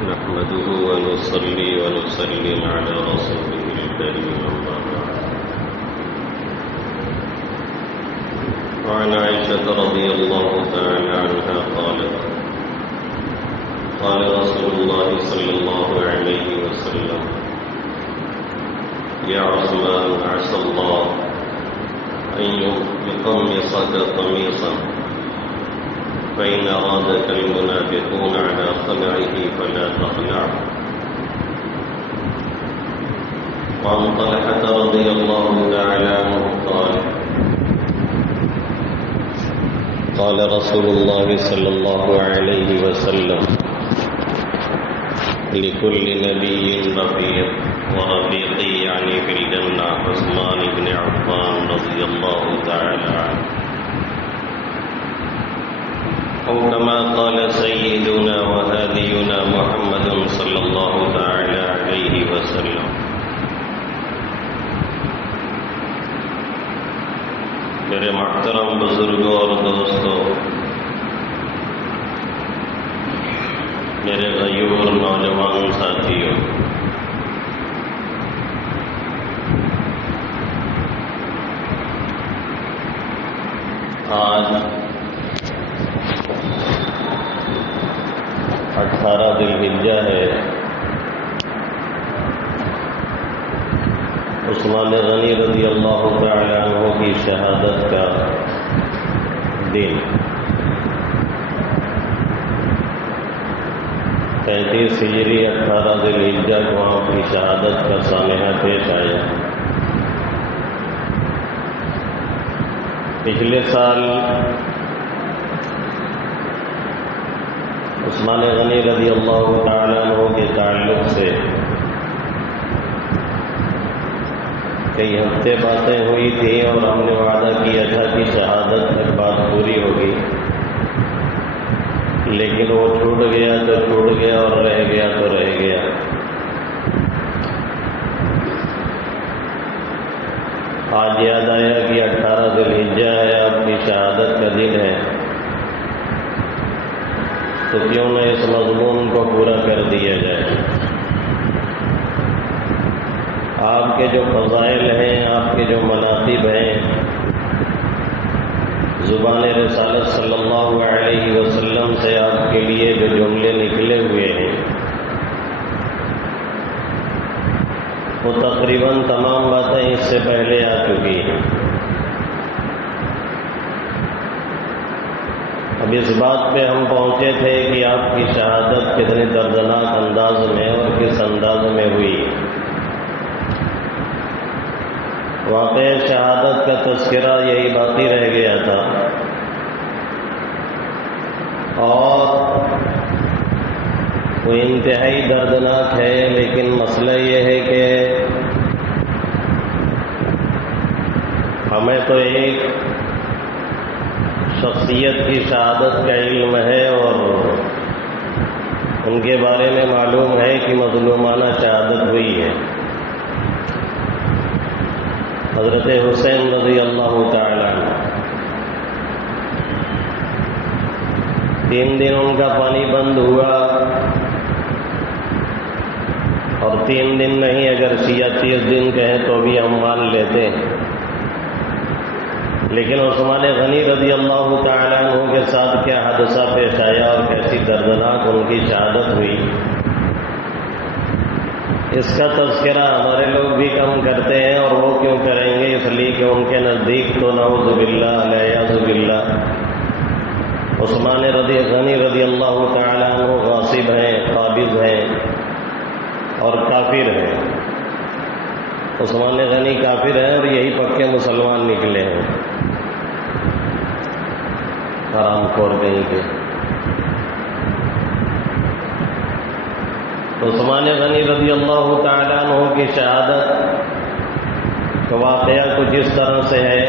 نحمده ونصلي ونسلم على رسوله الكريم أما بعد. وعن عائشة رضي الله تعالى عنها قالت: قال رسول الله صلى الله عليه وسلم: يا عثمان عسى الله أن يقمصك قميصا، فإن أرادك المنافقون على خلعه فلا تخلعه. وعن طلحة رضي الله تعالى عنه قال: قال رسول الله صلى الله عليه وسلم: لكل نبي رفيق، ورفيقي يعني في الجنة عثمان بن عفان رضي الله تعالى عنه. أو كما قال سيدنا وهادينا محمد صلى الله تعالى عليه وسلم. میرے محترم بزرگوں اور دوستوں، میرے غیور نوجوان ساتھیوں، آج 18 ذی الحجہ ہے، عثمان غنی رضی اللہ تعالی عنہ کی شہادت کا دن 33 ہجری 18 ذی الحجہ کو آپ کی شہادت کا سانحہ پیش آیا۔ پچھلے سال عثمان غنی رضی اللہ تعالی عنہ کے تعلق سے کئی ہفتے باتیں ہوئی تھیں اور ہم نے وعدہ کیا تھا کہ شہادت تک بات پوری ہوگی، لیکن وہ چھوٹ گیا تو چھوٹ گیا اور رہ گیا تو رہ گیا۔ آج یاد آیا کہ 18 ذی الحجہ ہے، آپ کی شہادت کا دن ہے، تو کیوں نہ اس مضمون کو پورا کر دیا جائے۔ آپ کے جو فضائل ہیں، آپ کے جو مناقب ہیں، زبان رسالت صلی اللہ علیہ وسلم سے آپ کے لیے جو جملے نکلے ہوئے ہیں، وہ تقریباً تمام باتیں اس سے پہلے آ چکی ہیں۔ اب اس بات پہ ہم پہنچے تھے کہ آپ کی شہادت کتنے دردناک انداز میں اور کس انداز میں ہوئی۔ واقع شہادت کا تذکرہ یہی باقی رہ گیا تھا، اور وہ انتہائی دردناک ہے، لیکن مسئلہ یہ ہے کہ ہمیں تو ایک شخصیت کی شہادت کا علم ہے اور ان کے بارے میں معلوم ہے کہ مظلومانہ شہادت ہوئی ہے۔ حضرت حسین رضی اللہ تعالی عنہ، 3 دن ان کا پانی بند ہوا، اور 3 دن نہیں، اگر شیعہ 30 دن کہیں تو بھی ہم مان لیتے ہیں، لیکن عثمان غنی رضی اللہ تعالی عنہ کے ساتھ کیا حادثہ پیش آیا اور کیسی دردناک ان کی شہادت ہوئی، اس کا تذکرہ ہمارے لوگ بھی کم کرتے ہیں، اور وہ کیوں کریں گے؟ اس لیے کہ ان کے نزدیک تو نعوذ باللہ والعیاذ باللہ عثمان غنی رضی اللہ تعالی عنہ غاصب ہیں، قابض ہیں اور کافر ہیں۔ عثمان غنی کافر ہیں اور یہی پکے مسلمان نکلے ہیں، حرام خور کہیں کے۔ عثمان غنی رضی اللہ تعالیٰ عنہ کی شہادت کا واقعہ کچھ اس طرح سے ہے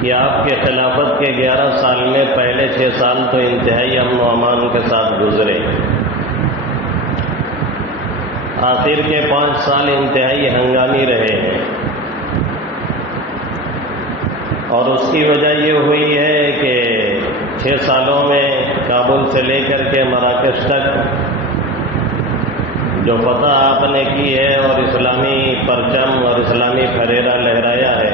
کہ آپ کے خلافت کے 11 سال میں پہلے 6 سال تو انتہائی امن و امان کے ساتھ گزرے، آخر کے 5 سال انتہائی ہنگامی رہے، اور اس کی وجہ یہ ہوئی ہے کہ 6 سالوں میں کابل سے لے کر کے مراکش تک جو فتح آپ نے کی ہے اور اسلامی پرچم اور اسلامی پھریرا لہرایا ہے،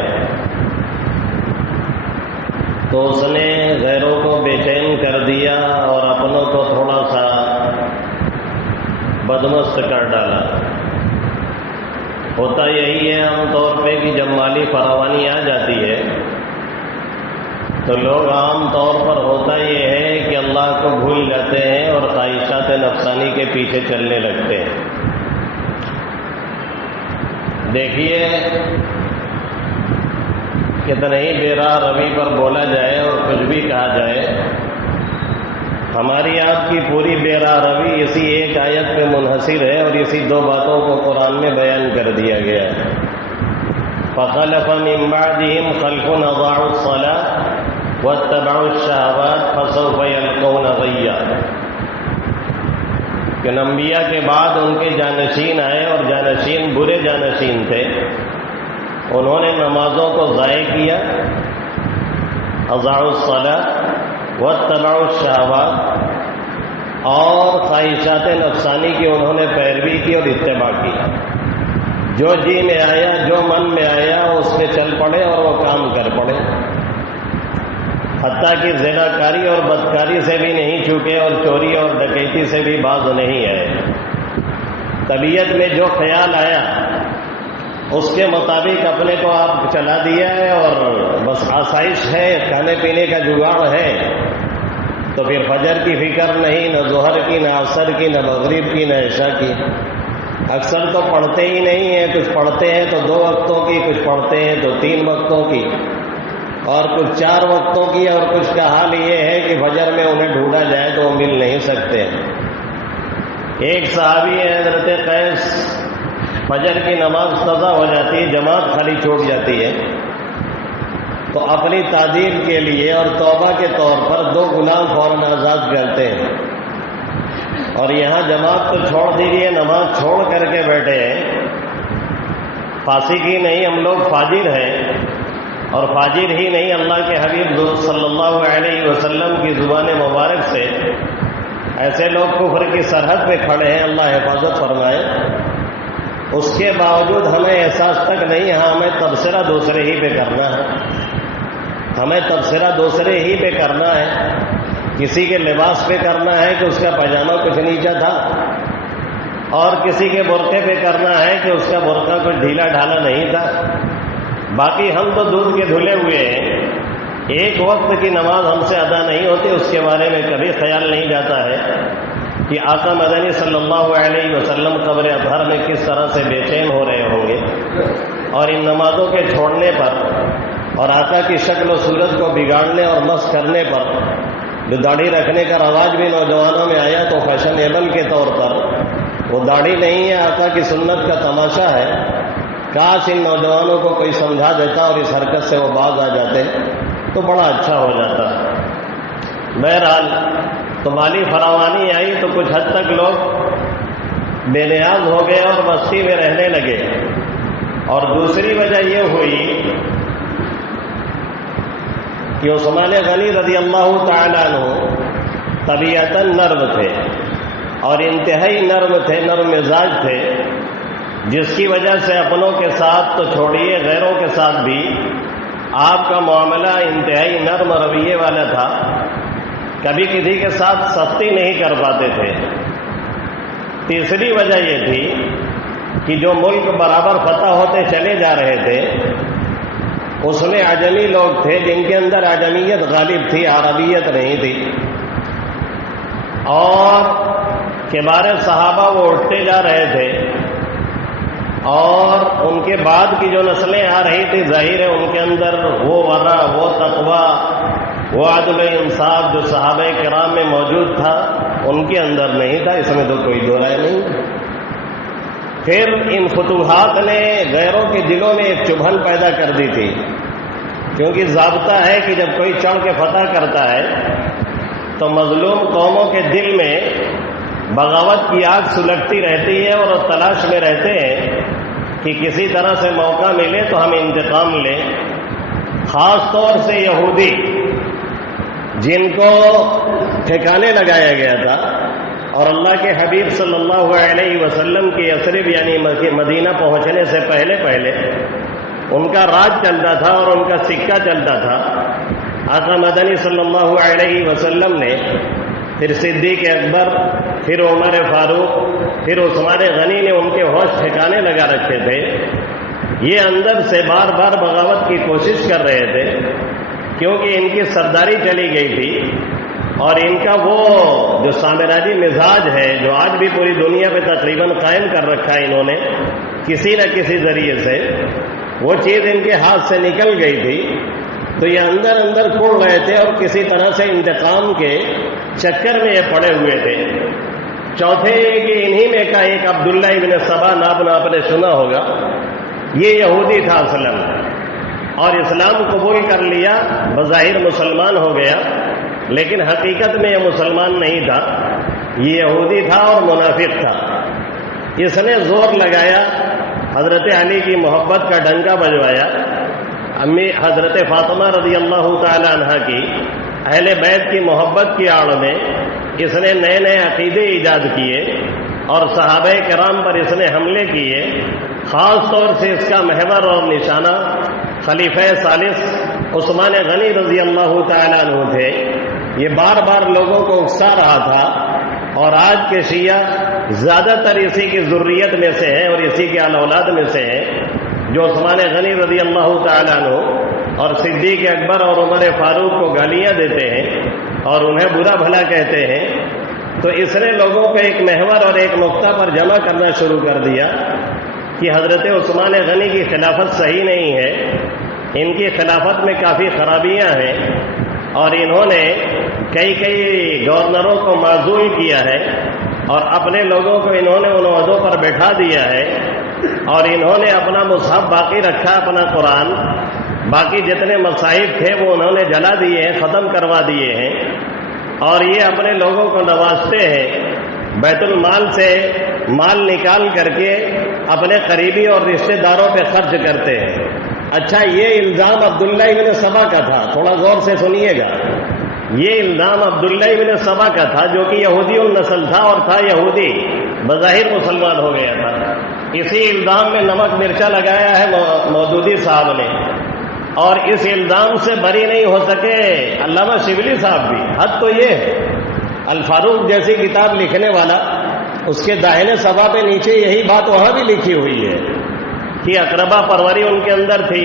تو اس نے غیروں کو بے چین کر دیا اور اپنوں کو تھوڑا سا بدمست کر ڈالا۔ ہوتا یہی ہے عام طور پہ کہ جب مالی فراوانی آ جاتی ہے تو لوگ عام طور پر ہوتا یہ ہے کہ اللہ کو بھول جاتے ہیں اور خواہشات نفسانی کے پیچھے چلنے لگتے ہیں۔ دیکھیے کتنا ہی بے راہ روی پر بولا جائے اور کچھ بھی کہا جائے، ہماری آپ کی پوری بے راہ روی اسی ایک آیت پہ منحصر ہے اور اسی 2 باتوں کو قرآن میں بیان کر دیا گیا ہے۔ فَخَلَفَ مِن بَعْدِهِمْ خَلْفٌ أَضَاعُوا الصَّلَاةَ وَاتَّبَعُوا الشَّهَوَاتِ فَسَوْفَ يَلْقَوْنَ غَيًّا، کہ انبیاء کے بعد ان کے جانشین آئے اور جانشین برے جانشین تھے، انہوں نے نمازوں کو ضائع کیا، اضاعوا الصلاۃ واتبعوا الشہوات، اور خواہشات نفسانی کی انہوں نے پیروی کی اور اتباع کی۔ جو جی میں آیا، جو من میں آیا اس پہ چل پڑے اور وہ کام کر پڑے، حتیٰ کہ زناکاری اور بدکاری سے بھی نہیں چوکے اور چوری اور ڈکیتی سے بھی باز نہیں آئے۔ طبیعت میں جو خیال آیا اس کے مطابق اپنے کو آپ چلا دیا ہے، اور بس آسائش ہے، کھانے پینے کا جگاڑ ہے، تو پھر فجر کی فکر نہیں، نہ ظہر کی، نہ عصر کی، نہ مغرب کی، نہ عشاء کی۔ اکثر تو پڑھتے ہی نہیں ہیں، کچھ پڑھتے ہیں تو 2 وقتوں کی، کچھ پڑھتے ہیں تو 3 وقتوں کی، اور کچھ 4 وقتوں کی، اور کچھ کا حال یہ ہے کہ فجر میں انہیں ڈھونڈا جائے تو وہ مل نہیں سکتے۔ ایک صحابی ہے حضرت قیس، فجر کی نماز قضا ہو جاتی ہے، جماعت خالی چھوٹ جاتی ہے، تو اپنی تعدیل کے لیے اور توبہ کے طور پر 2 غلام فوراً آزاد کرتے ہیں، اور یہاں جماعت تو چھوڑ دیجیے، نماز چھوڑ کر کے بیٹھے ہیں۔ فاسقی نہیں، ہم لوگ فاجر ہیں، اور فاجر ہی نہیں، اللہ کے حبیب صلی اللہ علیہ وسلم کی زبان مبارک سے ایسے لوگ کفر کی سرحد پہ کھڑے ہیں، اللہ حفاظت فرمائے۔ اس کے باوجود ہمیں احساس تک نہیں، ہاں ہمیں تبصرہ دوسرے ہی پہ کرنا ہے، ہمیں تبصرہ دوسرے ہی پہ کرنا ہے۔ کسی کے لباس پہ کرنا ہے کہ اس کا پاجامہ کچھ نیچا تھا، اور کسی کے برقعے پہ کرنا ہے کہ اس کا برقعہ کچھ ڈھیلا ڈھالا نہیں تھا۔ باقی ہم تو دودھ کے دھلے ہوئے ہیں، ایک وقت کی نماز ہم سے ادا نہیں ہوتی، اس کے بارے میں کبھی خیال نہیں جاتا ہے کہ آقا مدنی صلی اللہ علیہ وسلم قبر اطہر میں کس طرح سے بے چین ہو رہے ہوں گے، اور ان نمازوں کے چھوڑنے پر اور آقا کی شکل و صورت کو بگاڑنے اور مس کرنے پر جو داڑھی رکھنے کا رواج بھی نوجوانوں میں آیا تو فیشنیبل کے طور پر، وہ داڑھی نہیں ہے، آقا کی سنت کا تماشا ہے۔ کاش ان نوجوانوں کو کوئی سمجھا دیتا اور اس حرکت سے وہ باز آ جاتے تو بڑا اچھا ہو جاتا۔ بہرحال تو مالی فراوانی آئی تو کچھ حد تک لوگ بے نیاز ہو گئے اور مستی میں رہنے لگے، اور دوسری وجہ یہ ہوئی کہ عثمان غنی رضی اللہ تعالیٰ عنہ طبیعتاً نرم تھے اور انتہائی نرم تھے، نرم مزاج تھے، جس کی وجہ سے اپنوں کے ساتھ تو چھوڑیے غیروں کے ساتھ بھی آپ کا معاملہ انتہائی نرم رویے والا تھا۔ کبھی کسی کے ساتھ سختی نہیں کر پاتے تھے۔ تیسری وجہ یہ تھی کہ جو ملک برابر فتح ہوتے چلے جا رہے تھے اس میں عجمی لوگ تھے جن کے اندر عجمیت غالب تھی، عربیت نہیں تھی، اور کبار صحابہ وہ اٹھتے جا رہے تھے، اور ان کے بعد کی جو نسلیں آ رہی تھی ظاہر ہے ان کے اندر وہ ورع، وہ تقوی، وہ عدل انصاف جو صحابہ کرام میں موجود تھا ان کے اندر نہیں تھا، اس میں تو کوئی دو رائے نہیں۔ پھر ان فتوحات نے غیروں کے دلوں میں ایک چبھن پیدا کر دی تھی، کیونکہ ضابطہ ہے کہ جب کوئی چڑھ کے فتح کرتا ہے تو مظلوم قوموں کے دل میں بغاوت کی آگ سلگتی رہتی ہے اور تلاش میں رہتے ہیں کہ کسی طرح سے موقع ملے تو ہم انتقام لیں۔ خاص طور سے یہودی جن کو ٹھکانے لگایا گیا تھا، اور اللہ کے حبیب صلی اللہ علیہ وسلم کی یثرب یعنی مدینہ پہنچنے سے پہلے ان کا راج چلتا تھا اور ان کا سکہ چلتا تھا۔ آقا مدنی صلی اللہ علیہ وسلم نے پھر صدیق اکبر، پھر عمر فاروق، پھر عثمان غنی نے ان کے ہوش ٹھکانے لگا رکھے تھے۔ یہ اندر سے بار بار بغاوت کی کوشش کر رہے تھے، کیونکہ ان کی سرداری چلی گئی تھی، اور ان کا وہ جو سامراجی مزاج ہے جو آج بھی پوری دنیا پہ تقریباً قائم کر رکھا ہے انہوں نے کسی نہ کسی ذریعے سے، وہ چیز ان کے ہاتھ سے نکل گئی تھی، تو یہ اندر کڑ رہے تھے اور کسی طرح سے انتقام کے چکر میں یہ پڑے ہوئے تھے۔ چوتھے کہ انہی میں کا ایک عبداللہ ابن سبا نام آپ نے سنا ہوگا، یہ یہودی تھا اصلاً، اور اسلام قبول کر لیا، بظاہر مسلمان ہو گیا، لیکن حقیقت میں یہ مسلمان نہیں تھا، یہ یہودی تھا اور منافق تھا۔ اس نے زور لگایا، حضرت علی کی محبت کا ڈنکا بجوایا، امی حضرت فاطمہ رضی اللہ تعالی عنہ کی اہل بیت کی محبت کی آڑ میں اس نے نئے عقیدے ایجاد کیے، اور صحابہ کرام پر اس نے حملے کیے۔ خاص طور سے اس کا محور اور نشانہ خلیفہ ثالث عثمان غنی رضی اللہ تعالی عنہ تھے۔ یہ بار بار لوگوں کو اکسا رہا تھا، اور آج کے شیعہ زیادہ تر اسی کی ذریت میں سے ہیں اور اسی کے اولاد میں سے ہیں، جو عثمان غنی رضی اللہ تعالیٰ عنہ اور صدیق اکبر اور عمر فاروق کو گالیاں دیتے ہیں اور انہیں برا بھلا کہتے ہیں۔ تو اس نے لوگوں کو ایک محور اور ایک نقطہ پر جمع کرنا شروع کر دیا کہ حضرت عثمان غنی کی خلافت صحیح نہیں ہے، ان کی خلافت میں کافی خرابیاں ہیں، اور انہوں نے کئی گورنروں کو معزول کیا ہے، اور اپنے لوگوں کو انہوں نے ان عہدوں پر بیٹھا دیا ہے، اور انہوں نے اپنا مصحف باقی رکھا، اپنا قرآن، باقی جتنے مصاحف تھے وہ انہوں نے جلا دیے ہیں، ختم کروا دیے ہیں، اور یہ اپنے لوگوں کو نوازتے ہیں، بیت المال سے مال نکال کر کے اپنے قریبی اور رشتہ داروں پہ خرچ کرتے ہیں۔ اچھا، یہ الزام عبداللہ ابن سبا کا تھا، تھوڑا غور سے سنیے گا۔ یہ الزام عبداللہ ابن سبا کا تھا، جو کہ یہودی النسل تھا اور تھا یہودی، بظاہر مسلمان ہو گیا تھا۔ اسی الزام میں نمک مرچا لگایا ہے مودودی صاحب نے، اور اس الزام سے بری نہیں ہو سکے علامہ شبلی صاحب بھی۔ حد تو یہ ہے، الفاروق جیسی کتاب لکھنے والا، اس کے داہنے صفحہ پہ نیچے یہی بات وہاں بھی لکھی ہوئی ہے کہ اقربا پروری ان کے اندر تھی،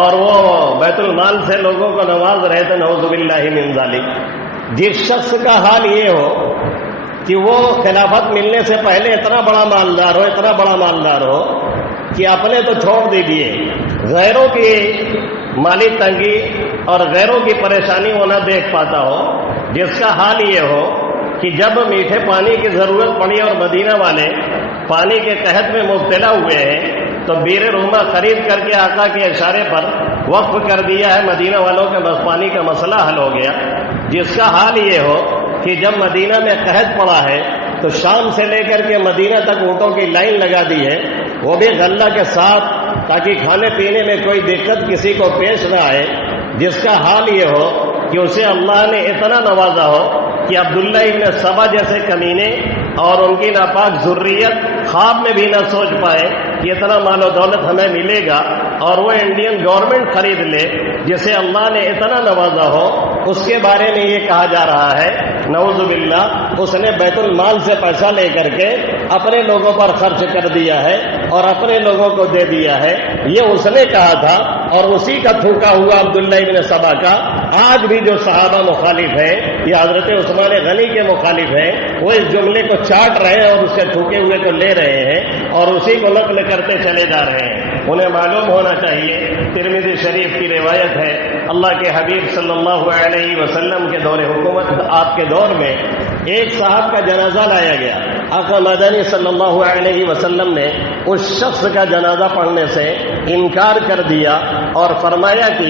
اور وہ بیت المال سے لوگوں کو نواز رہے تھے، نعوذ باللہ من ذالک۔ جس شخص کا حال یہ ہو کہ وہ خلافت ملنے سے پہلے اتنا بڑا مالدار ہو کہ اپنے تو چھوڑ دیجیے، غیروں کی مالی تنگی اور غیروں کی پریشانی وہ نہ دیکھ پاتا ہو، جس کا حال یہ ہو کہ جب میٹھے پانی کی ضرورت پڑی اور مدینہ والے پانی کے قحط میں مبتلا ہوئے ہیں تو بیر روما خرید کر کے آقا کے اشارے پر وقف کر دیا ہے، مدینہ والوں کے پانی کا مسئلہ حل ہو گیا۔ جس کا حال یہ ہو کہ جب مدینہ میں قحط پڑا ہے تو شام سے لے کر کے مدینہ تک اونٹوں کی لائن لگا دی ہے، وہ بھی غلہ کے ساتھ، تاکہ کھانے پینے میں کوئی دقت کسی کو پیش نہ آئے۔ جس کا حال یہ ہو کہ اسے اللہ نے اتنا نوازا ہو کہ عبداللہ ابن سبا جیسے کمینے اور ان کی ناپاک ذریت خواب میں بھی نہ سوچ پائے کہ اتنا مال و دولت ہمیں ملے گا، اور وہ انڈین گورنمنٹ خرید لے جسے اللہ نے اتنا نوازا ہو، اس کے بارے میں یہ کہا جا رہا ہے نعوذ باللہ اس نے بیت المال سے پیسہ لے کر کے اپنے لوگوں پر خرچ کر دیا ہے اور اپنے لوگوں کو دے دیا ہے۔ یہ اس نے کہا تھا، اور اسی کا تھوکا ہوا عبداللہ ابن سبا کا آج بھی جو صحابہ مخالف ہیں یا حضرت عثمان غنی کے مخالف ہیں، وہ اس جملے کو چاٹ رہے ہیں اور اس کے تھوکے ہوئے کو لے رہے ہیں اور اسی کو نقل کرتے چلے جا رہے ہیں۔ انہیں معلوم ہونا چاہیے، ترمذی شریف کی روایت ہے، اللہ کے حبیب صلی اللہ علیہ وسلم کے دور حکومت، آپ کے دور میں ایک صاحب کا جنازہ لایا گیا۔ آقا مدنی صلی اللہ علیہ وسلم نے اس شخص کا جنازہ پڑھنے سے انکار کر دیا اور فرمایا کہ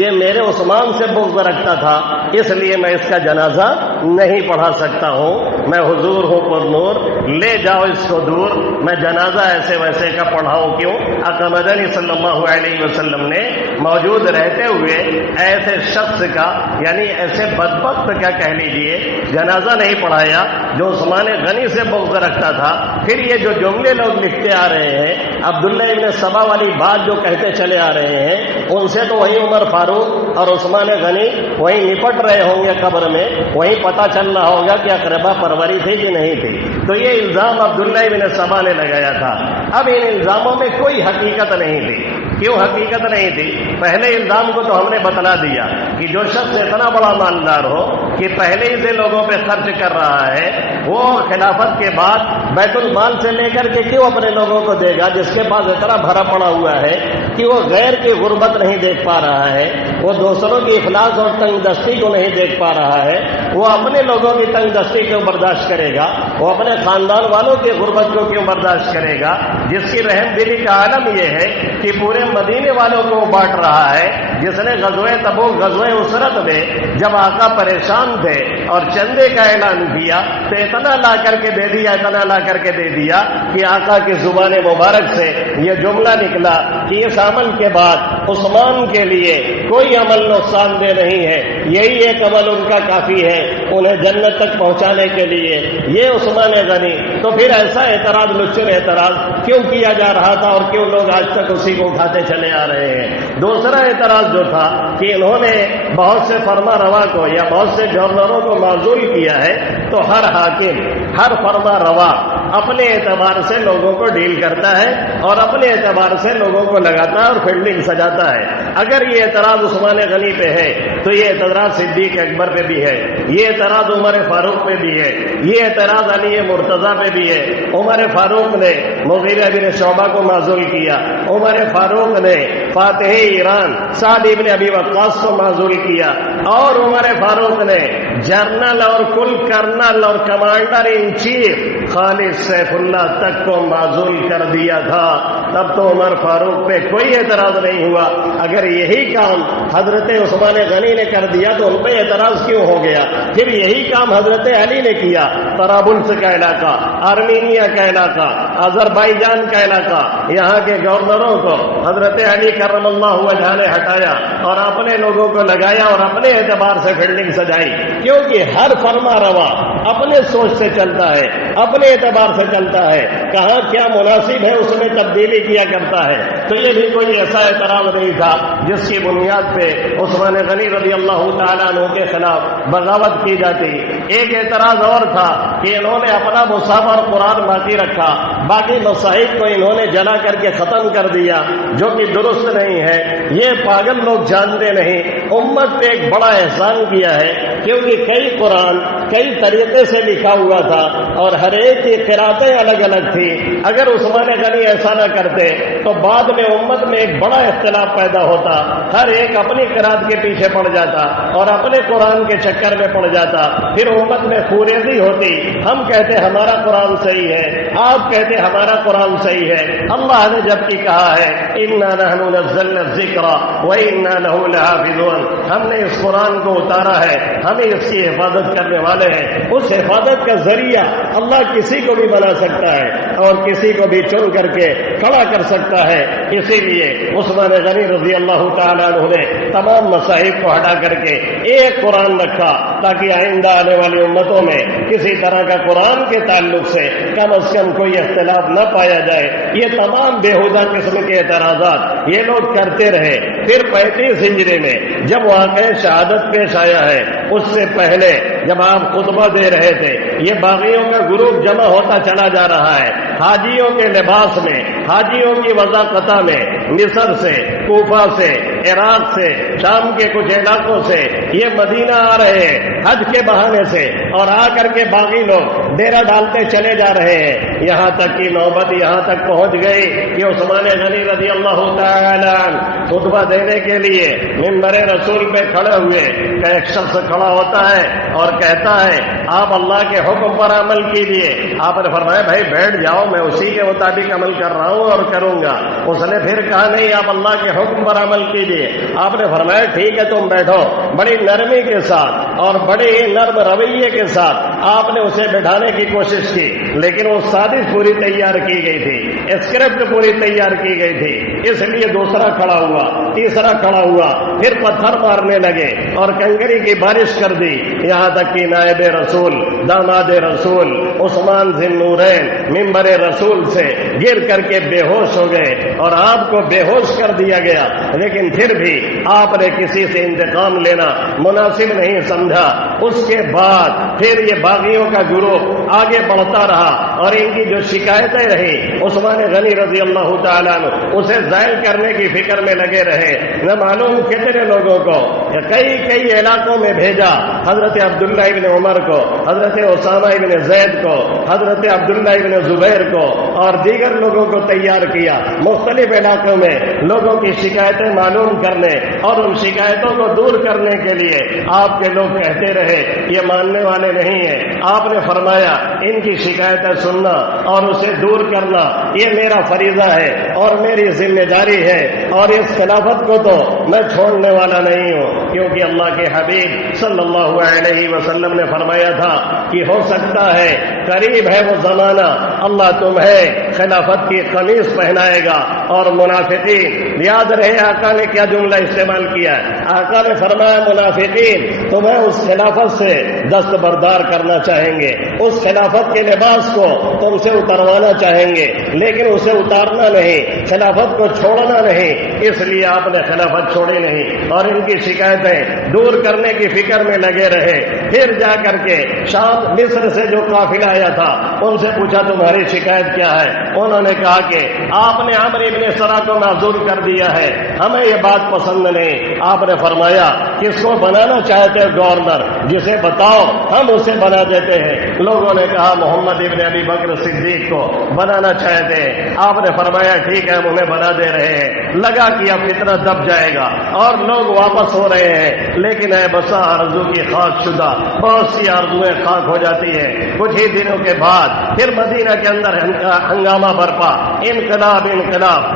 یہ میرے عثمان سے بغض رکھتا تھا، اس لیے میں اس کا جنازہ نہیں پڑھا سکتا ہوں، میں حضور ہوں پر نور، لے جاؤ اس کو دور، میں جنازہ ایسے ویسے کا پڑھاؤں کیوں؟ آقا مدنی صلی اللہ علیہ وسلم نے موجود رہتے ہوئے ایسے شخص کا یعنی ایسے بدبخت کا کہہ لیجئے جنازہ نہیں پڑھایا جو عثمان غنی سے بغض رکھتا تھا۔ پھر یہ جو جملے لوگ لکھتے آ رہے ہیں عبداللہ ابن سبا والی بات جو کہتے چلے آ رہے ہیں، ان سے تو وہی عمر فاروق اور عثمان غنی وہیں نپٹ رہے ہوں گے قبر میں، وہیں پتہ چل رہا ہوگا کہ اقربا پروری تھی کہ نہیں تھی۔ تو یہ الزام عبداللہ ابن سبا نے لگایا تھا۔ اب ان الزاموں میں کوئی حقیقت نہیں تھی۔ کیوں حقیقت نہیں تھی؟ پہلے الزام کو تو ہم نے بتلا دیا کہ جو شخص اتنا بڑا مالدار ہو کہ پہلے ہی سے لوگوں پہ خرچ کر رہا ہے، وہ خلافت کے بعد بیت المال سے لے کر کے کیوں اپنے لوگوں کو دے گا؟ جس کے پاس اتنا بھرا پڑا ہوا ہے کہ وہ غیر کی غربت نہیں دیکھ پا رہا ہے، وہ دوسروں کی افلاس اور تنگ دستی کو نہیں دیکھ پا رہا ہے، وہ اپنے لوگوں کی تنگ دستی کیوں برداشت کرے گا؟ وہ اپنے خاندان والوں کی غربت کو کیوں برداشت کرے گا؟ جس کی رحم دلی کا عالم یہ ہے کہ پورے مدینے والوں کو بانٹ رہا ہے، جس نے غزوہ تبوک غزوہ اسرت میں جب آقا پریشان تھے اور چندے کا اعلان کیا تو اتنا لا کر کے دے دیا، اتنا لا کر کے دے دیا کہ آقا کی زبان مبارک سے یہ جملہ نکلا کہ اس عمل کے بعد عثمان کے لیے کوئی عمل نقصان دہ نہیں ہے، یہی ایک عمل ان کا کافی ہے انہیں جنت تک پہنچانے کے لیے، یہ عثمان غنی۔ تو پھر ایسا اعتراض لچر اعتراض کیوں کیا جا رہا تھا اور کیوں لوگ آج تک اسی کو اٹھاتے چلے آ رہے ہیں؟ دوسرا اعتراض جو تھا کہ انہوں نے بہت سے فرما روا کو یا بہت سے گورنروں کو معزول کیا ہے، تو ہر حاکم ہر فرما روا اپنے اعتبار سے لوگوں کو ڈیل کرتا ہے اور اپنے اعتبار سے لوگوں کو لگاتا ہے اور فیلڈنگ سجاتا ہے۔ اگر یہ اعتراض عثمان غنی پہ ہے تو یہ اعتراض صدیق اکبر پہ بھی ہے، یہ اعتراض عمر فاروق پہ بھی ہے، یہ اعتراض علی مرتضیٰ پہ بھی ہے۔ عمر فاروق نے مغیرہ بن شعبہ کو معزول کیا، عمر فاروق نے فاتح ایران سعد بن ابی وقاص کو معزول کیا، اور عمر فاروق نے جنرل اور کل کرنل اور commander in chief Khalid Saif Ullah تک کو معزول کر دیا تھا۔ تب تو عمر فاروق پہ کوئی اعتراض نہیں ہوا۔ اگر یہی کام حضرت عثمان غنی نے کر دیا تو ان پہ اعتراض کیوں ہو گیا؟ پھر یہی کام حضرت علی نے کیا، طرابلس کا علاقہ، آرمینیا کا علاقہ، آذربائیجان کا علاقہ، یہاں کے گورنروں کو حضرت علی کرم اللہ وجہہ نے ہٹایا اور اپنے لوگوں کو لگایا اور اپنے اعتبار سے فیلڈنگ سجائی، کیونکہ ہر فرما روا اپنے سوچ سے چلتا ہے، اپنے اعتبار سے چلتا ہے، کہاں کیا مناسب ہے اس میں تبدیلی کیا کرتا ہے۔ تو یہ بھی کوئی ایسا اعتراض نہیں تھا جس کی بنیاد پہ عثمان غنی رضی اللہ تعالیٰ عنہ کے خلاف بغاوت کی جاتی۔ ایک اعتراض اور تھا کہ انہوں نے اپنا مصحف اور قرآن باقی رکھا، باقی مصاحف کو انہوں نے جلا کر کے ختم کر دیا، جو کہ درست نہیں ہے۔ یہ پاگل لوگ جانتے نہیں امت پہ ایک بڑا احسان کیا ہے، کیونکہ کئی قرآن کئی طریقے سے لکھا ہوا تھا اور ہر ایک کی قراتیں الگ الگ تھی۔ اگر عثمان غنی ایسا نہ کرتے تو بعد میں امت میں ایک بڑا اختلاف پیدا ہوتا، ہر ایک اپنی قرات کے پیچھے پڑ جاتا اور اپنے قرآن کے چکر میں پڑ جاتا، پھر امت میں خوریزی ہوتی۔ ہم کہتے ہمارا قرآن صحیح ہے، آپ کہتے ہمارا قرآن صحیح ہے۔ اللہ نے جبکہ کہا ہے اِنَّا نَحْنُ نَزَّلْنَا الذِّكْرَ وَإِنَّا لَهُ لَحَافِظُونَ، ہم نے اس قرآن کو اتارا ہے، ہمیں اس کی حفاظت کرنے والے ہیں۔ اس حفاظت کا ذریعہ اللہ کسی کو بھی بنا سکتا ہے اور کسی کو بھی چن کر کے کھڑا کر سکتا ہے۔ اسی لیے عثمان غنی رضی اللہ تعالیٰ عنہ نے تمام مصاحف کو ہٹا کر کے ایک قرآن رکھا تاکہ آئندہ آنے والی امتوں میں کسی طرح کا قرآن کے تعلق سے کم از کم کوئی اختلاف نہ پایا جائے۔ یہ تمام بےہودہ قسم کے اعتراضات یہ لوگ کرتے رہے۔ پھر 35 ہجری میں جب واقعہ شہادت پیش آیا ہے، اس سے پہلے جب آپ خطبہ دے رہے تھے، یہ باغیوں کا گروپ جمع ہوتا چلا جا رہا ہے، حاجیوں کے لباس میں، حاجیوں کی وضاقتہ میں، مصر سے، کوفہ سے، عراق سے، شام کے کچھ علاقوں سے یہ مدینہ آ رہے ہیں حج کے بہانے سے، اور آ کر کے باغی لوگ ڈیرا ڈالتے چلے جا رہے ہیں، یہاں تک کہ نوبت یہاں تک پہنچ گئی کہ عثمان غنی رضی اللہ تعالیٰ خطبہ دینے کے لیے منبر رسول پہ کھڑے ہوئے کہ ایک شخص کھڑا ہوتا ہے اور کہتا ہے آپ اللہ کے حکم پر عمل کیجیے۔ آپ نے فرمایا بھائی بیٹھ جاؤ، میں اسی کے مطابق عمل کر رہا ہوں اور کروں گا۔ اس نے پھر کہا نہیں، آپ اللہ کے حکم پر عمل کیجیے۔ آپ نے فرمایا ٹھیک ہے تم بیٹھو۔ بڑی نرمی کے ساتھ اور بڑے ہی نرم رویے کے ساتھ آپ نے اسے بٹھانے کی کوشش کی، لیکن وہ سازش پوری تیار کی گئی تھی، اسکرپٹ پوری تیار کی گئی تھی، اس لیے دوسرا کھڑا ہوا، تیسرا کھڑا ہوا، پھر پتھر مارنے لگے اور کنکری کی بارش کر دی، یہاں تک کہ نائب رسول، داماد رسول عثمان ذی النورین ممبر رسول سے گر کر کے بے ہوش ہو گئے اور آپ کو بے ہوش کر دیا گیا۔ لیکن پھر بھی آپ نے کسی سے انتقام لینا مناسب نہیں سمجھا۔ اس کے بعد پھر یہ باغیوں کا گروہ آگے بڑھتا رہا اور ان کی جو شکایتیں رہی، عثمان غنی رضی اللہ تعالیٰ عنہ اسے زائل کرنے کی فکر میں لگے رہے۔ نہ معلوم کتنے لوگوں کو کئی علاقوں میں بھیجا، حضرت عبداللہ ابن عمر کو، حضرت اسامہ ابن زید کو، حضرت عبداللہ ابن زبیر کو اور دیگر لوگوں کو تیار کیا، مختلف علاقوں میں لوگوں کی شکایتیں معلوم کرنے اور ان شکایتوں کو دور کرنے کے لیے آپ کے لوگ کہتے رہے یہ ماننے والے نہیں ہیں۔ آپ نے فرمایا ان کی شکایتیں سننا اور اسے دور کرنا یہ میرا فریضہ ہے اور میری ذمہ داری ہے، اور اس خلافت کو تو میں چھوڑنے والا نہیں ہوں، کیونکہ اللہ کے حبیب صلی اللہ علیہ وسلم نے فرمایا تھا کہ ہو سکتا ہے قریب ہے وہ زمانہ اللہ تمہیں خلافت کی قمیص پہنائے گا۔ اور منافقین، یاد رہے آقا نے کیا جملہ استعمال کیا ہے، آقا نے فرمایا منافقین تمہیں اس خلافت سے دستبردار کرنا چاہیں گے، اس خلافت کے لباس کو تم سے اتروانا چاہیں گے، لیکن اسے اتارنا نہیں، خلافت کو چھوڑنا نہیں، اس لیے آپ نے خلافت چھوڑی نہیں اور ان کی شکایتیں دور کرنے کی فکر میں لگے رہے۔ پھر جا کر کے شام مصر سے جو قافلہ آیا تھا ان سے پوچھا تمہاری شکایت کیا ہے؟ انہوں نے کہا کہ آپ نے عمرو ابن سرا کو معذور کر دیا ہے، ہمیں یہ بات پسند نہیں۔ آپ نے فرمایا کس کو بنانا چاہتے ہیں گورنر، جسے بتاؤ ہم اسے بنا دیتے ہیں۔ لوگوں نے کہا محمد ابن ابی بکر صدیق کو بنانا چاہتے ہیں۔ آپ نے فرمایا ٹھیک ہے ہم انہیں بنا دے رہے ہیں۔ لگا کہ اب فتنہ دب جائے گا اور لوگ واپس ہو رہے ہیں، لیکن اے بسا آرزو کی خاک شدہ، بہت سی آرزویں خاک ہو جاتی ہیں۔ کچھ ہی دنوں کے بعد پھر مدینہ کے اندر ہنگامہ برپا، انقلاب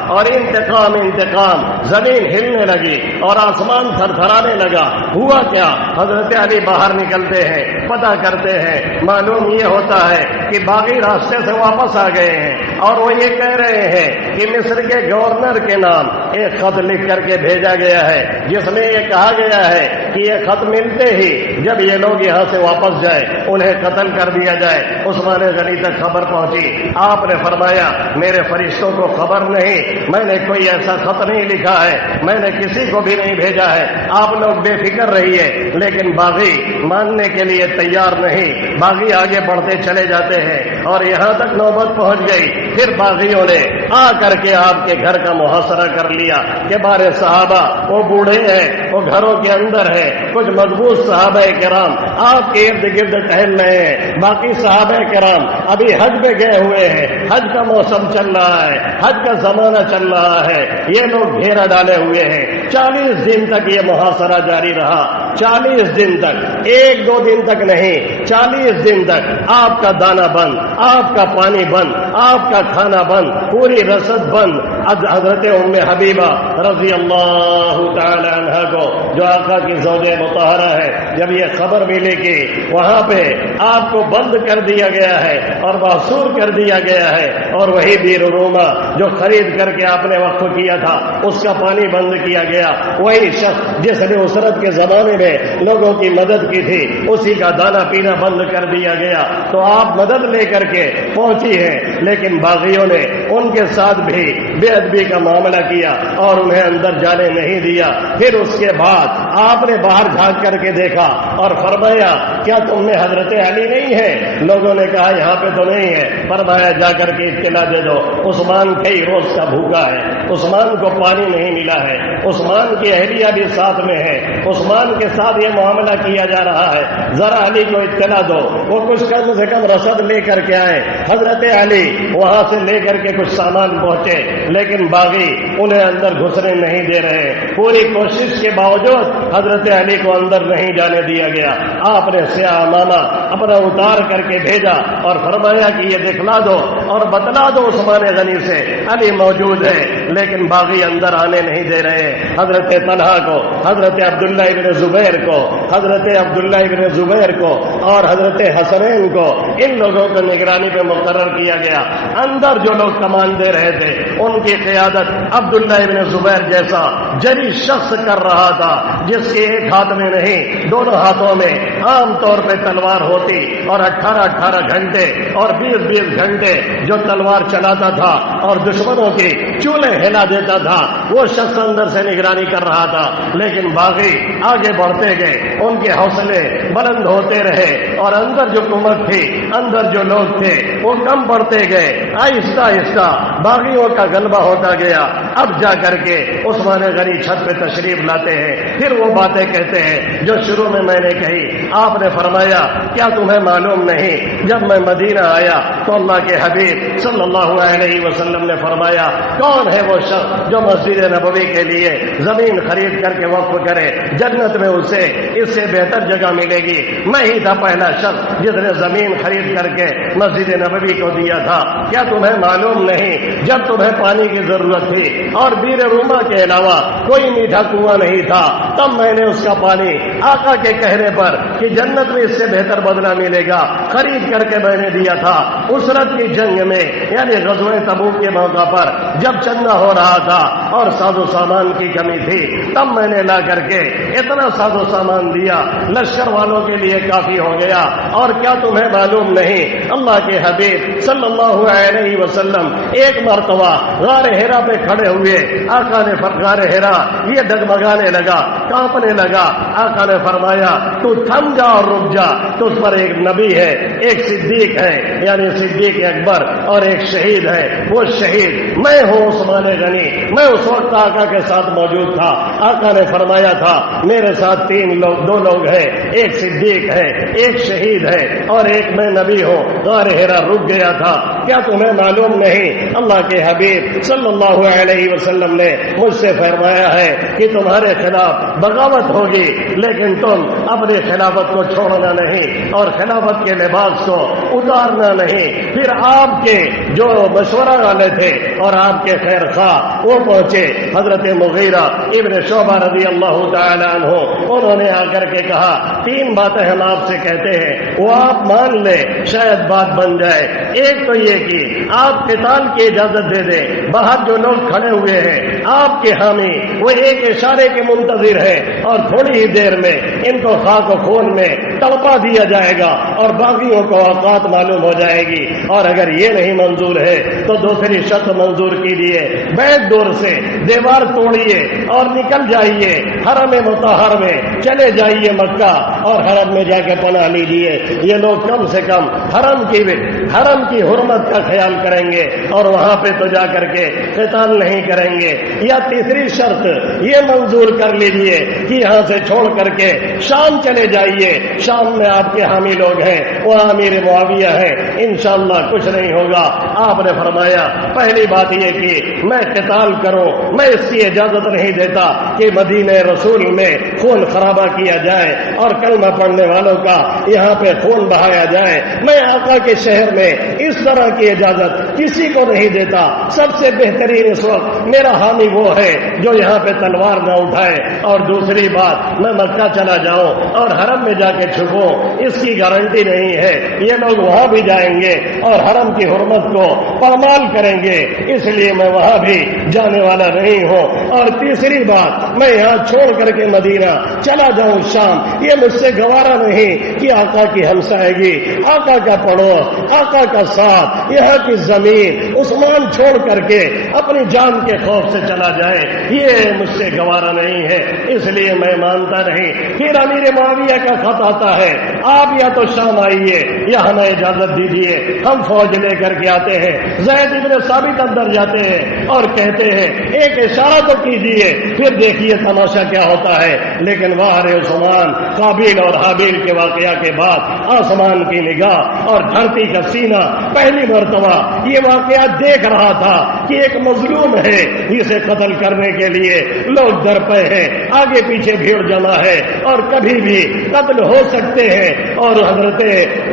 اور انتقام، زمین ہلنے لگی اور آسمان تھر تھرانے لگا۔ ہوا کیا؟ حضرت علی باہر نکلتے ہیں، پتہ کرتے ہیں، معلوم یہ ہوتا ہے کہ باغی راستے سے واپس آ گئے ہیں اور وہ یہ کہہ رہے ہیں کہ مصر کے گورنر کے نام ایک خط لکھ کر کے بھیجا گیا ہے جس میں یہ کہا گیا ہے کہ یہ خط ملتے ہی جب یہ لوگ یہاں سے واپس جائے انہیں قتل کر دیا جائے۔ عثمان غنی تک خبر پہنچی، آپ نے فرمایا میرے فرشتوں کو خبر نہیں، میں نے کوئی ایسا خط نہیں لکھا ہے، میں نے کسی کو بھی نہیں بھیجا ہے، آپ لوگ بے فکر رہیے۔ لیکن باغی ماننے کے لیے تیار نہیں، باغی آگے بڑھتے چلے جاتے ہیں اور یہاں تک نوبت پہنچ گئی۔ پھر باغیوں نے آ کر کے آپ کے گھر کا محاصرہ کر لیا کہ بارے صحابہ وہ بوڑھے ہیں، وہ گھروں کے اندر ہے، کچھ مضبوط صحابہ کرام آپ کے ارد گرد ٹہل رہے ہیں، باقی صحابہ کرام ابھی حج پہ گئے ہوئے ہیں، حج کا موسم چل رہا ہے، حج کا زمانہ چل رہا ہے، یہ لوگ گھیرا ڈالے ہوئے ہیں۔ 40 دن تک یہ محاصرہ جاری رہا، 40 دن تک، 1-2 دن تک نہیں، 40 دن تک آپ کا دانہ بند، آپ کا پانی بند، آپ کا کھانا بند، پوری رسد بند۔ حضرت ام حبیبہ رضی اللہ تعالی عنہ کو جو آقا کی زوج مطہرہ ہے، جب یہ خبر ملی کہ وہاں پہ آپ کو بند کر دیا گیا ہے اور محصور کر دیا گیا ہے، اور وہی بیر روما جو خرید کر کے آپ نے وقف کیا تھا اس کا پانی بند کیا گیا، وہی شخص جس نے اسرت کے زمانے میں لوگوں کی مدد کی تھی اسی کا دانا پینا بند کر دیا گیا، تو آپ مدد لے کر کے پہنچی ہیں۔ لیکن باغیوں نے ان کے ساتھ بھی بے ادبی کا معاملہ کیا اور انہیں اندر جانے نہیں دیا۔ پھر اس کے بعد آپ نے باہر جھانک کر کے دیکھا اور فرمایا کیا تم میں حضرت علی نہیں ہے؟ لوگوں نے کہا یہاں پہ تو نہیں ہے۔ فرمایا جا کر کے اطلاع دے دو عثمان کئی روز کا بھوکا ہے، عثمان کو پانی نہیں ملا ہے، عثمان کی اہلیہ بھی ساتھ میں ہے، عثمان کے ساتھ یہ معاملہ کیا جا رہا ہے، ذرا علی کو اطلاع دو، وہ کچھ کم سے کم رسد لے کر کے آئے۔ حضرت علی وہاں سے لے کر کے کچھ سامان پہنچے، لیکن باغی انہیں اندر گھسنے نہیں دے رہے۔ پوری کوشش کے باوجود حضرت علی کو اندر نہیں جانے دیا گیا. آپ نے سیاہ امامہ اپنا اتار کر کے بھیجا اور فرمایا کہ یہ دکھلا دو اور بتلا دو عثمان غنی سے علی موجود ہے، لیکن باغی اندر آنے نہیں دے رہے. حضرت طلحہ کو، حضرت عبداللہ ابن زبیر کو، حضرت عبداللہ ابن زبیر کو اور حضرت حسنین کو، ان لوگوں کو نگرانی پہ مقرر کیا گیا. اندر جو لوگ کمان دے رہے تھے ان کی قیادت عبداللہ ابن زبیر جیسا جری شخص کر رہا تھا، جس کے ایک ہاتھ میں نہیں دونوں ہاتھوں میں عام طور پہ تلوار ہوتی، اور 18 گھنٹے اور 20 گھنٹے جو تلوار چلاتا تھا اور دشمنوں کی چولہے ہلا دیتا تھا، وہ شخص اندر سے نگرانی کر رہا تھا. لیکن باغی آگے بڑھتے گئے، ان کے حوصلے بلند ہوتے رہے اور اندر جو قوت تھی، اندر جو لوگ تھے وہ کم بڑھتے گئے. آہستہ آہستہ باغیوں کا غلبہ ہوتا گیا. اب جا کر کے عثمان غنی چھت پہ تشریف لاتے ہیں، پھر وہ باتیں کہتے ہیں جو شروع میں نے کہی. آپ نے فرمایا کیا تمہیں معلوم نہیں جب میں مدینہ آیا تو اللہ کے حبیب صلی اللہ علیہ وسلم نے فرمایا کون ہے وہ شخص جو مسجد نبوی کے لیے زمین خرید کر کے وقف کرے، جنت میں اسے اس سے بہتر جگہ ملے گی. میں ہی تھا پہلا شخص جس نے زمین خرید کر کے مسجد نبوی کو دیا تھا. کیا تمہیں معلوم نہیں جب تمہیں پانی کی ضرورت تھی اور بیر روما کے علاوہ کوئی میٹھا کنواں نہیں تھا، تب میں نے اس کا پانی آقا کے کہنے پر کہ جنت میں اس سے بہتر بدلہ ملے گا خرید کر کے میں نے دیا تھا. اسرت کی جنگ میں یعنی غزوہ تبوک کے موقع پر جب چندہ ہو رہا تھا اور ساز و سامان کی کمی تھی، تب میں نے لا کر کے اتنا ساز و سامان دیا، لشکر والوں کے لیے کافی ہو گیا. اور کیا تمہیں معلوم نہیں اللہ کے حبیب صلی اللہ علیہ وسلم ایک مرتبہ غار ہرا پہ کھڑے ہوئے، آقا نے غار ہرا یہ ڈگمگانے لگا، کانپنے لگا. آقا نے فرمایا تو تھم جا اور رک جا، تجھ پر ایک نبی ہے، ایک صدیق ہے یعنی صدیق اکبر، اور ایک شہید ہے. وہ شہید میں ہوں عثمان غنی. میں اس وقت آقا کے ساتھ موجود تھا. آقا نے فرمایا تھا میرے ساتھ دو لوگ ہیں، ایک صدیق ہے، ایک شہید ہے اور ایک میں نبی ہوں. غار ہرا رک گیا تھا. کیا تمہیں معلوم نہیں اللہ کے حبیب صلی اللہ علیہ وسلم نے مجھ سے فرمایا ہے کہ تمہارے خلاف بغاوت ہوگی، لیکن تم اپنی خلافت کو چھوڑنا نہیں اور خلافت کے لباس کو اتارنا نہیں. پھر آپ کے جو مشورہ والے تھے اور آپ کے خیر خواہ وہ پہنچے، حضرت مغیرہ ابن شعبہ رضی اللہ تعالی عنہ. انہوں نے آ کر کے کہا 3 باتیں ہم آپ سے کہتے ہیں، وہ آپ مان لیں شاید بات بن جائے. ایک تو یہ کہ آپ قتال کی اجازت دے دیں. باہر جو لوگ کھڑے ہوئے ہیں آپ کے حامی وہ ایک اشارے کے منتظر ہیں اور تھوڑی ہی دیر میں ان کو خاک و خون میں تڑپا دیا جائے گا اور باغیوں کو اوقات معلوم ہو جائے گی. اور اگر یہ نہیں منظور ہے تو دوسری شرط منظور کیجیے، بیک ڈور سے دیوار توڑیے اور نکل جائیے، حرم مطہر میں چلے جائیے مکہ اور حرم میں جا کے پناہ لیجیے. یہ لوگ کم سے کم حرم کی حرمت کا خیال کریں گے اور وہاں پہ تو جا کر کے قتال نہیں کریں گے. یا تیسری شرط یہ منظور کر لیجیے کہ یہاں سے چھوڑ کر کے شام چلے جائیے، شام میں آپ کے حامی لوگ ہیں، وہ امیر معاویہ ہے، انشاءاللہ کچھ نہیں ہوگا. آپ نے فرمایا پہلی بات یہ کہ میں قتال کروں، میں اس کی اجازت نہیں دیتا کہ مدینہ رسول میں خون خرابہ کیا جائے اور کلمہ پڑھنے والوں کا یہاں پہ خون بہایا جائے. میں آقا کے شہر میں اس طرح کی اجازت کسی کو نہیں دیتا. سب سے بہترین اس وقت میرا حامی وہ ہے جو یہاں پہ تلوار نہ اٹھائے. اور دوسری بات میں مکہ چلا جاؤں اور حرم میں جا کے چھپوں، اس کی گارنٹی نہیں ہے. یہ لوگ وہاں بھی جائیں گے اور حرم کی حرمت کو پامال کریں گے، اس لیے میں وہاں بھی جانے والا نہیں ہوں. اور تیسری بات میں یہاں چھوڑ کر کے مدینہ چلا جاؤں شام، یہ مجھ سے گوارا نہیں کہ آقا کی ہمسائیگی، آقا کا پڑوس، آقا کا ساتھ، یہاں کی زمین عثمان چھوڑ کر کے اپنی جان کے خوف سے چلا جائے، یہ مجھ سے گوارا نہیں ہے، اس لیے میں مانتا نہیں. پھر امیر معاویہ کا خط آتا ہے آپ یا تو شام آئیے یا ہمیں اجازت دیجیے، ہم فوج لے کر کے آتے ہیں. زید ابن ثابت اندر جاتے ہیں اور کہتے ہیں ایک اشارہ تو کیجیے، پھر دیکھیے تماشا کیا ہوتا ہے. لیکن باہر عثمان قابیل اور حابیل کے واقعہ کے بعد آسمان کی نگاہ اور دھرتی کا سینہ پہلی مرتبہ یہ واقعہ دیکھ رہا تھا کہ ایک مظلوم ہے، اسے قتل کرنے کے لیے لوگ در پے ہیں، آگے پیچھے بھیڑ جمع ہے اور کبھی بھی قتل ہو سکتے ہیں۔ اور حضرت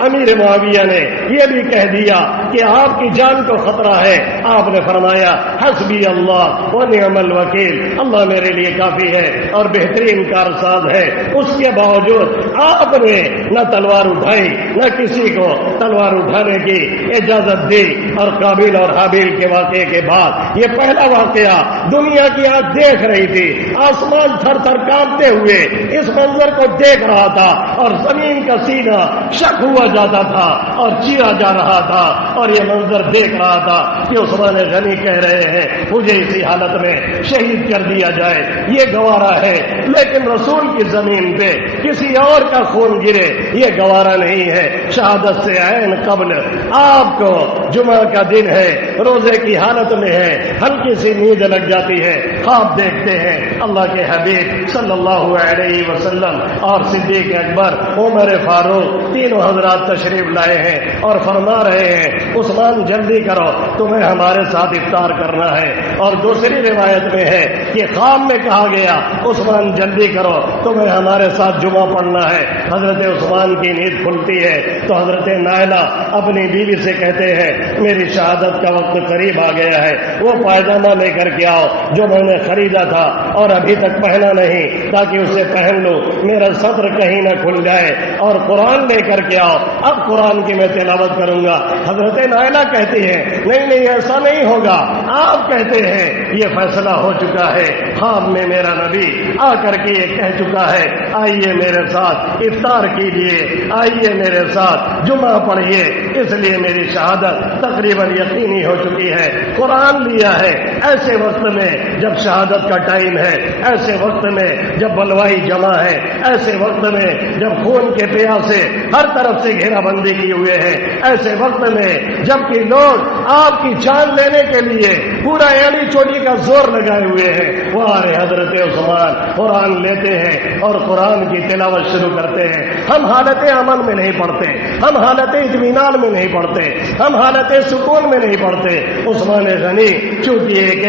امیر معاویہ نے یہ بھی کہہ دیا کہ آپ کی جان کو خطرہ ہے، آپ نے فرمایا حسبی اللہ و نعم الوکیل، اللہ میرے لیے کافی ہے اور بہترین کارساز ہے۔ اس کے باوجود آپ نے نہ تلوار اٹھائی، نہ کسی کو تلوار اٹھانے کی اجازت دی۔ اور قابیل اور حابیل کے واقعے کے بعد یہ پہلا واقعہ دنیا کی آنکھ دیکھ رہی تھی، آسمان تھر تھر کانپتے ہوئے اس منظر کو دیکھ رہا تھا اور زمین کا سینہ شک ہوا جاتا تھا اور چیرا جا رہا تھا، اور یہ منظر دیکھ رہا تھا کہ عثمان غنی کہہ رہے ہیں مجھے اسی حالت میں شہید کر دیا جائے، یہ گوارا ہے، لیکن رسول کی زمین پہ کسی اور کا خون گرے یہ گوارا نہیں ہے۔ شہادت سے عین قبل آپ کو جمعہ کا دن ہے، روزے کی حالت میں ہے، ہلکی سی نیند لگ جاتی ہے، خواب دیکھتے ہیں اللہ کے حبیب صلی اللہ علیہ وسلم اور صدیق اکبر عمر فاروق تینوں حضرات تشریف لائے ہیں اور فرما رہے ہیں عثمان جلدی کرو، تمہیں ہمارے ساتھ افطار کرنا ہے۔ اور دوسری روایت میں ہے کہ خواب میں کہا گیا عثمان جلدی کرو، تمہیں ہمارے ساتھ جمعہ پڑھنا ہے۔ حضرت عثمان کی نیند کھلتی ہے تو حضرت نائلہ اپنی بیوی سے کہتے ہیں میری شہادت کا وقت قریب آ گیا ہے، وہ پائجامہ لے کر کے آؤ جو میں نے خریدا تھا اور ابھی تک پہنا نہیں، تاکہ اسے پہن لوں، میرا صدر کہیں نہ کھل جائے، اور قرآن لے کر کے آؤ، اب قرآن کی میں تلاوت کروں گا۔ حضرت نائلہ کہتی ہے نہیں نہیں ایسا نہیں ہوگا، آپ کہتے ہیں یہ فیصلہ ہو چکا ہے، خواب میں میرا نبی آ کر کے یہ کہہ چکا ہے آئیے میرے ساتھ افطار کیجیے، آئیے میرے ساتھ جمعہ پڑھیے، اس لیے میری شہادت تقریباً یقینی ہو چکی ہے۔ قرآن لیا ہے ایسے وقت میں جب شہادت کا ٹائم ہے، ایسے وقت میں جب بلوائی جمع ہے، ایسے وقت میں جب خون کے پیاسے ہر طرف سے گھیرا بندی کیے ہوئے ہیں، ایسے وقت میں جبکہ لوگ آپ کی جان لینے کے لیے پورا ایڑی چوٹی کا زور لگائے ہوئے ہیں، وہ حضرت عثمان قرآن لیتے ہیں اور قرآن کی تلاوت شروع کرتے ہیں۔ ہم حالت عمل میں نہیں پڑھتے، ہم حالت اطمینان میں نہیں پڑھتے، ہم حالت سکون میں نہیں پڑھتے۔ عثمان غنی چونکہ ایک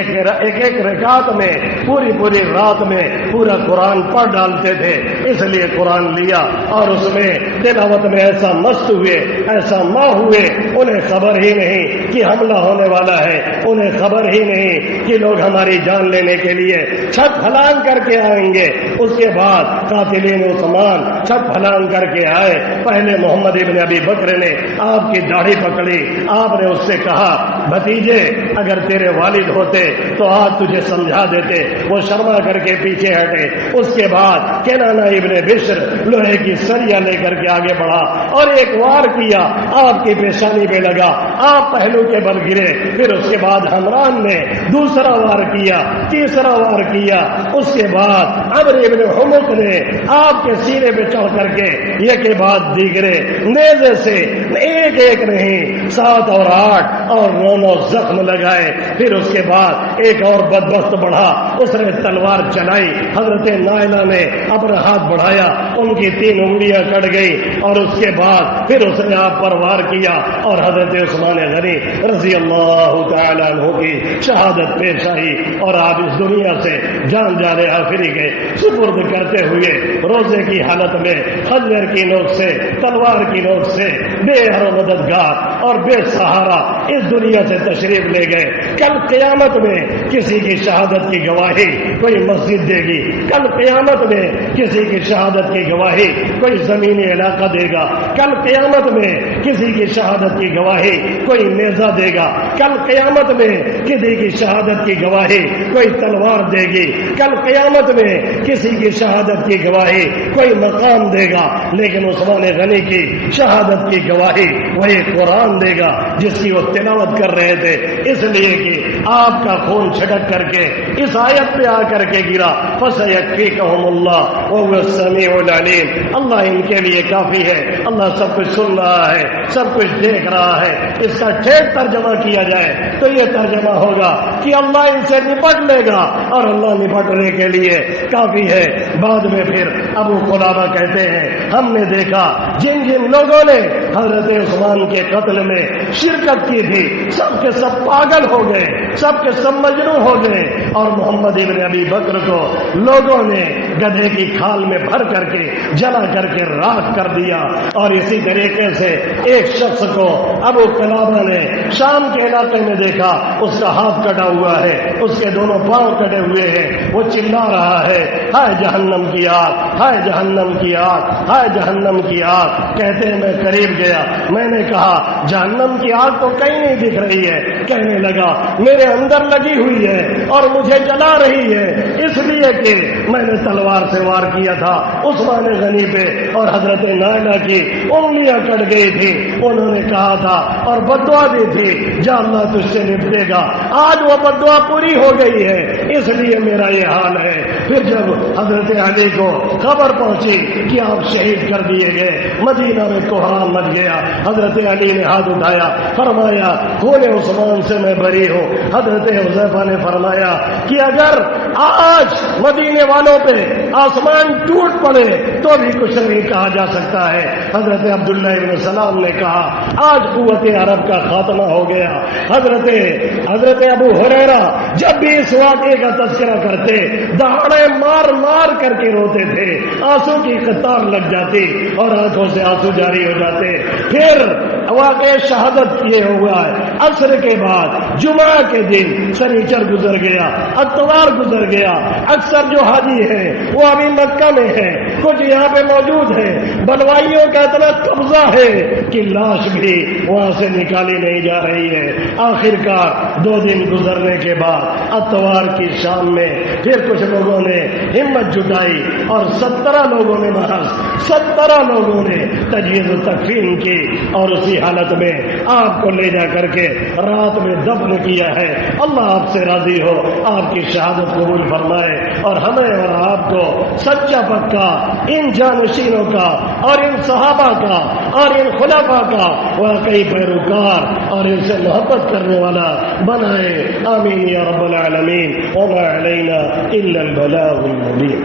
ایک رکعت میں پوری رات میں پورا قرآن پڑھ ڈالتے تھے، اس لیے قرآن لیا اور اس میں تلاوت میں ایسا مست ہوئے، ایسا ماں ہوئے، انہیں خبر ہی نہیں کہ حملہ ہونے والا ہے، انہیں خبر ہی نہیں کہ لوگ ہماری جان لینے کے لیے چھت پھلانگ کر کے آئیں گے۔ اس کے بعد قاتلین عثمان چھت پھلانگ کر کے آئے، پہلے محمد ابن ابی بکر نے آپ کی داڑھی پکڑی، آپ نے اس سے کہا بھتیجے اگر تیرے والد ہوتے تو آج تجھے سمجھا دیتے، وہ شرما کر کے پیچھے ہٹے۔ اس کے بعد کنانہ ابن بشر لوہے کی سریا لے کر کے آگے بڑھا اور ایک وار کیا، آپ کی پیشانی پہ لگا، آپ پہلو کے بل گرے۔ پھر اس کے بعد حمران نے دوسرا وار کیا، تیسرا وار کیا، اس کے بعد عمرو ابن حمق نے آپ کے سینے پہ چڑھ کر کے یہ کے بعد دیگرے نیزے سے ایک ایک نہیں 7 اور 8 اور 9 زخم لگائے۔ پھر اس کے بعد ایک اور بدبخت بڑھا، اس نے تلوار چلائی، حضرت نائلہ نے اپنا ہاتھ بڑھایا، ان کی 3 انگلیاں کٹ گئی، اور اس کے بعد پھر اس نے آپ پر وار کیا اور حضرت عثمان غنی رضی اللہ تعالی عنہ کی شہادت پیش آئی، اور آپ اس دنیا سے جان جانے آخری کے سپرد کرتے ہوئے روزے کی حالت میں خنجر کی نوک سے، تلوار کی نوک سے بے ہر مددگار اور بے سہارا اس دنیا سے تشریف لے گئے۔ کل قیامت میں کسی کی شہادت کی گواہی کوئی مسجد دے گی، کل قیامت میں کسی کی شہادت کی گواہی کوئی زمینی علاقہ دے گا، کل قیامت میں کسی کی شہادت کی گواہی کوئی نیزہ دے گا، کل قیامت میں کسی کی شہادت کی گواہی کوئی تلوار دے گی، کل قیامت میں کسی کی شہادت کی گواہی کوئی مقام دے گا، لیکن عثمان غنی کی شہادت کی گواہی وہی قرآن دے گا جس کی وہ تلاوت کر رہے تھے، اس لیے کہ آپ کا خون چھٹک کر کے اس آیت پہ آ کر کے گرا، فَسَيَكْفِيكَهُمُ اللَّهُ وَهُوَ السَّمِيعُ الْعَلِيمُ، اللہ ان کے لیے کافی ہے، اللہ سب کچھ سن رہا ہے، سب کچھ دیکھ رہا ہے۔ اس کا ٹھیک ترجمہ کیا جائے تو یہ ترجمہ ہوگا کہ اللہ ان سے نپٹ لے گا اور اللہ نپٹنے کے لیے کافی ہے۔ بعد میں پھر ابو قلابہ کہتے ہیں ہم نے دیکھا جن جن لوگوں نے حضرت عثمان کے قتل میں شرکت کی تھی، سب کے سب پاگل ہو گئے، سب کے سب مجنون ہو گئے، اور محمد ابن ابی بکر کو لوگوں نے گدھے کی کھال میں بھر کر کے جلا کر کے راکھ کر دیا۔ اور اسی طریقے سے ایک شخص کو ابو قلابہ نے شام کے علاقے میں دیکھا، اس کا ہاتھ کٹا ہوا ہے، اس کے دونوں پاؤں کٹے ہوئے ہیں، وہ چلا رہا ہے، ہائے جہنم کی آگ، ہائے جہنم کی آگ، ہائے جہنم کی آگ۔ کہتے ہیں میں قریب گیا، میں نے کہا جہنم کی آگ تو کہیں نہیں دکھ رہی ہے۔ کہنے لگا میرے اندر لگی ہوئی ہے اور مجھے جلا رہی ہے، اس لیے کہ میں نے تلوار سے وار کیا تھا عثمان غنی پہ، اور حضرت نائلہ کی انگلیاں کٹ گئی تھی، انہوں نے کہا تھا اور بدعا دی تھی جا اللہ تجھ سے نپٹے گا، آج وہ بدعا پوری ہو گئی ہے، اس لیے میرا یہ حال ہے۔ پھر جب حضرت علی کو خبر پہنچی کہ آپ شہید کر دیے گئے، مدینہ میں کوہرام مچ گیا، حضرت علی نے ہاتھ اٹھایا، فرمایا خون عثمان سے میں بری ہوں۔ حضرت حذیفہ نے فرمایا کہ اگر آج مدینے والوں پہ آسمان ٹوٹ پڑے تو بھی کچھ نہیں کہا جا سکتا ہے۔ حضرت عبداللہ ابن سلام نے کہا آج قوت عرب کا خاتمہ ہو گیا۔ حضرت ابو ہریرہ جب بھی اس واقعے کا تذکرہ کرتے دہاڑے مار مار کر کے روتے تھے، آنسو کی قطار لگ جاتی اور آنکھوں سے آنسو جاری ہو جاتے۔ پھر واقع شہادت یہ ہوا ہے، عصر کے بعد جمعہ کے دن سنیچر گزر گیا، اتوار گزر گیا، اکثر جو حاجی ہیں وہ ابھی مکہ میں ہیں، کچھ یہاں پہ موجود ہیں، بلوائیوں کا اتنا قبضہ ہے کہ لاش بھی وہاں سے نکالی نہیں جا رہی ہے۔ آخر کار 2 دن گزرنے کے بعد اتوار کی شام میں پھر کچھ لوگوں نے ہمت جٹائی اور 17 لوگوں نے محض 17 لوگوں نے تجہیز و تکفین کی اور اسی حالت میں آپ کو لے جا کر کے رات میں دفن کیا ہے۔ اللہ آپ سے راضی ہو، آپ کی شہادت قبول فرمائے اور ہمیں اور آپ کو سچا پکا ان جانشینوں کا اور ان صحابہ کا اور ان خلفاء کا واقعی پیروکار اور ان سے محبت کرنے والا بنائے۔ آمین یا رب العالمین۔ وما علینا الا البلاغ المبین۔